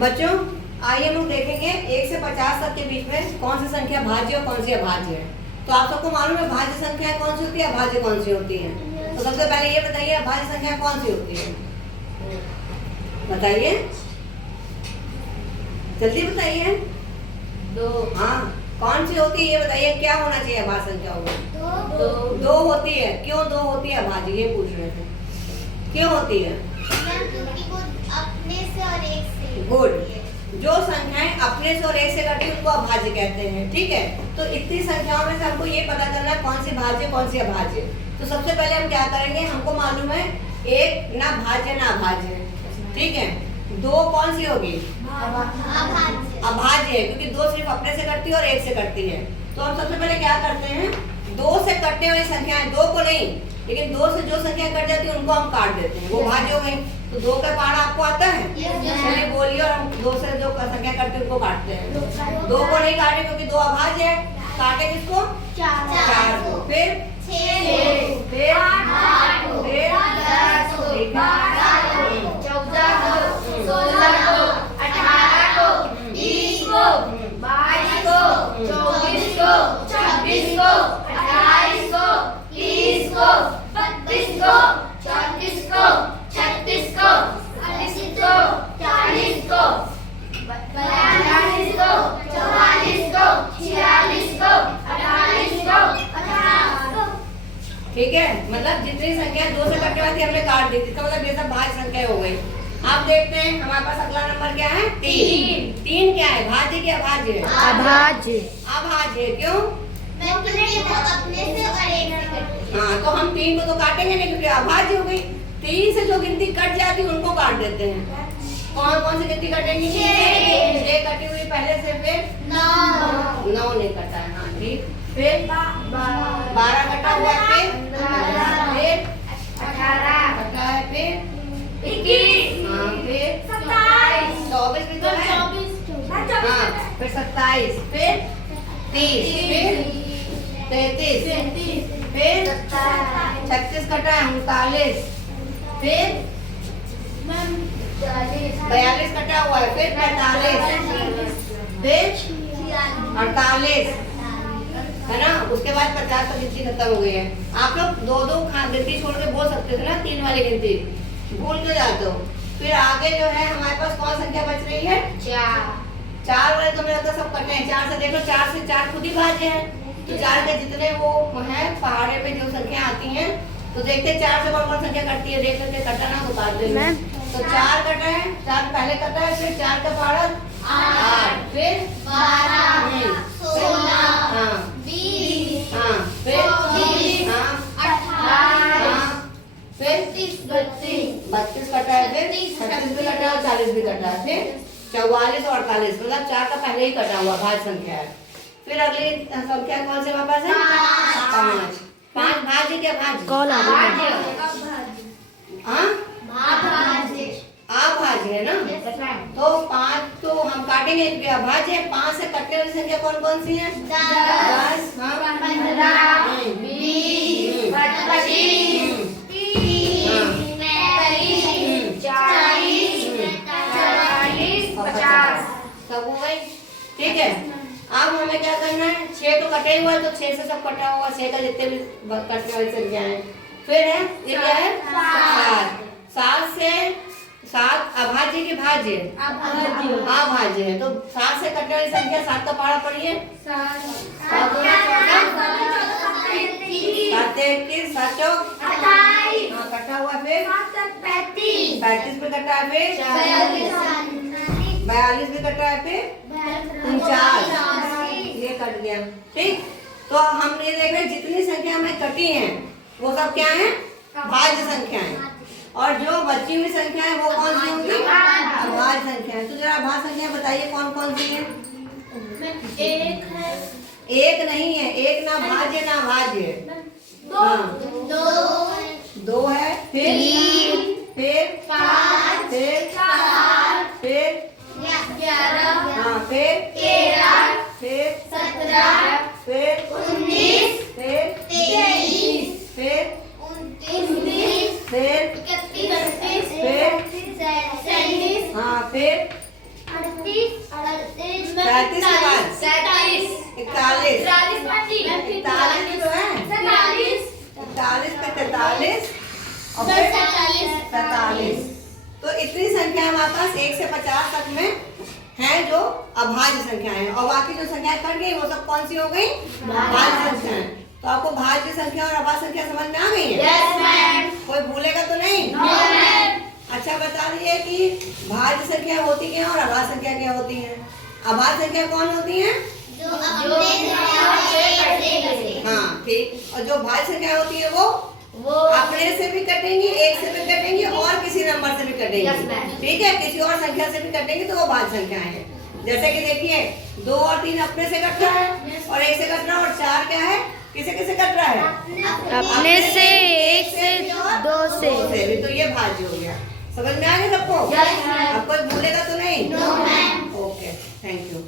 बच्चों आइए हम लोग देखेंगे 1 से 50 तक के बीच में कौन सी संख्या भाज्य और कौन सी अभाज्य है। तो आप सबको मालूम है भाज्य संख्या कौन सी होती है, अभाज्य कौन सी होती है। तो सबसे पहले ये बताइए अभाज्य संख्या कौन सी होती है, बताइए जल्दी बताइए। दो। हाँ कौन सी होती है ये बताइए, क्या होना चाहिए अभाज्य संख्या होगी? दो होती है। क्यों दो होती है अभाज्य, ये पूछ रहे थे, क्यों होती है? क्योंकि वो अपने से और एक से। गुड। जो संख्याएं अपने से और एक से कटी उनको अभाज्य कहते हैं, ठीक है। तो इतनी संख्याओं में से हमको ये पता करना है कौन सी भाज्य कौन सी अभाज्य। तो सबसे पहले हम क्या करेंगे, हमको मालूम है एक ना भाज्य ना अभाज्य, ठीक है। दो कौन सी होगी? अभाज्य है, क्योंकि दो सिर्फ अपने से कटती है और एक से कटती है। तो हम सबसे पहले क्या करते हैं, दो से कटने वाली संख्याएं, दो को नहीं लेकिन दो से जो संख्या कट जाती है उनको हम काट देते हैं, वो भाज्य हो गई। तो दो का पहाड़ा आपको आता है? चलिए बोलिए, और हम दो से जो संख्या कटती है उनको काटते हैं। दो को नहीं काटे क्योंकि दो अभाज्य है, काटे किसको? चार को। फिर फिर 8 को, फिर 10 को, 12 को, 14 को, 16 को, 18 को, 20 को, 22 को, 24 को, 26 को, 28 को, 30 को, 32 को, 34 को, 36 को, 38 को, 40 को, 42 को, 44 को, 46 को, 48 को, 49 को। ठीक है, मतलब जितनी संख्या दो से कटने वाली थी हमने काट दी, इसका मतलब ये सब भाज्य संख्या हो गई। आप देखते हैं हमारे पास अगला नंबर क्या है? 3। 3 क्या है, भाज्य की अभाज्य? अभाज्य। अभाज्य। क्यों? अपने से और एक से कटती है। हाँ तो हम 3 को तो काटेंगे नहीं क्योंकि अभाज्य हो गई। 3 से जो गिनती कट जाती है उनको काट देते हैं। कौन कौन सी गिनती कटेंगी? 6 कटी हुई पहले से, फिर 9 नहीं कटा है। हाँ ठीक, फिर 12 कटा हुआ है, फिर 18 कटा है, फिर 21 हाँ, फिर 27 24 भी तो है। हाँ फिर 27, फिर 30, फिर 33, फिर 36 कटा है, 39, फिर 42 कटा हुआ है, फिर 45, फिर 48 है ना। उसके बाद 50 तक गिनती खत्म हो गई है। आप लोग दो गिनती छोड़ के बोल सकते थे ना, 3 वाली गिनती भूल के जाते हो। फिर आगे जो है हमारे पास कौन संख्या बच रही है? 4 वाले तो मेरा तो सब कटे हैं। 4 से देखो, 4 से 4 खुद ही भाज्य है। तो 4 के जितने वो है पहाड़े पे जो संख्या आती हैं, तो देखते 4 से कौन संख्या कटती है, देख करके कटा ना तो काट देंगे। तो 4 कटा है, 4 पहले कटा है, फिर 4 का पहाड़ा 8, फिर 12 16 हाँ 20 हाँ, फिर 24 हाँ 28 हाँ, फिर 32 कटा है, फिर 36 भी कटा है, 40 भी कटा है, फिर 44 और 48, मतलब 4 का पहले ही कटा हुआ भाज्य संख्या है। फिर अगली संख्या कौन से वापस है? 5। 5 भाज्य क्या भाज्य? कौन आ रही है? हाँ अभाज्य है ना। तो 5 तो हम काटेंगे, अभाज्य है। 5 से कटने वाली संख्या कौन कौन सी है? 10 हाँ 15 20 25 30 40 50। सब हो गई, ठीक है। अब हमें क्या करना है, 6 तो कटे हुआ है, तो 6 से सब कटा हुआ, 6 का जितने भी कटने वाली संख्या है। फिर है ये क्या है? 7। 7 से 7 अभाज्य की भाज्य? अभाज्य है। तो 7 से कटने वाली संख्या 7 का पहाड़ा पढ़िए। 7 31 7 चौक 28 हाँ कटा हुआ, फिर 35 35 पे कटा है, फिर 42 भी कटा है, फिर 49 ये कट गया, ठीक। तो हम ये देख रहे हैं जितनी संख्या हमें कटी हैं वो सब क्या है? भाज्य संख्या है। और जो बची हुई संख्या है वो कौन सी होंगी? अभाज्य संख्या है। तो जरा अभाज्य संख्या बताइए कौन कौन सी है? एक नहीं है, एक ना भाज्य ना भाज्य। हाँ 2 है, फिर 5 फिर 4 फिर 11 हाँ फिर 13 फिर 17 फिर 19 फिर 23 फिर 29 फिर 31 फिर 37 हाँ फिर 38 37 के बाद 37 41 41 आंटी 41 जो है 47 41 पे 43 और फिर 47। तो इतनी संख्या हमारे पास 1 से 50 तक में हैं जो अभाज्य संख्याएं हैं, और बाकी जो संख्याएं कट गई वो सब कौन सी हो गई? भाज्य संख्याएं। तो आपको भाज्य संख्या और अभाज्य संख्या समझ में आ गई है? Yes ma'am. कोई भूलेगा तो नहीं? No ma'am. अच्छा बता दीजिए कि भाज्य संख्या होती क्या है और अभाज्य संख्या क्या होती है? अभाज्य संख्या कौन होती है? जो अपने हाँ ठीक। और जो भाज्य संख्या होती है वो वो अपने से भी कटेंगी, एक से भी कटेंगी और किसी नंबर से भी Yes, कटेंगी। ma'am. ठीक है, किसी और संख्या से भी कटेंगी तो वो भाज्य संख्या है। जैसे कि देखिए 2 और 3 अपने से कट रहा है और 1 से कट रहा है, और 4 क्या है? किसे किसे कट रहा है? अपने से, 1 से, 2 से। दो से भी। तो ये भाज्य हो गया। समझ में आ गया सबको? Yes, ma'am. अब कोई भूलेगा तो नहीं? No ma'am. Okay, thank you.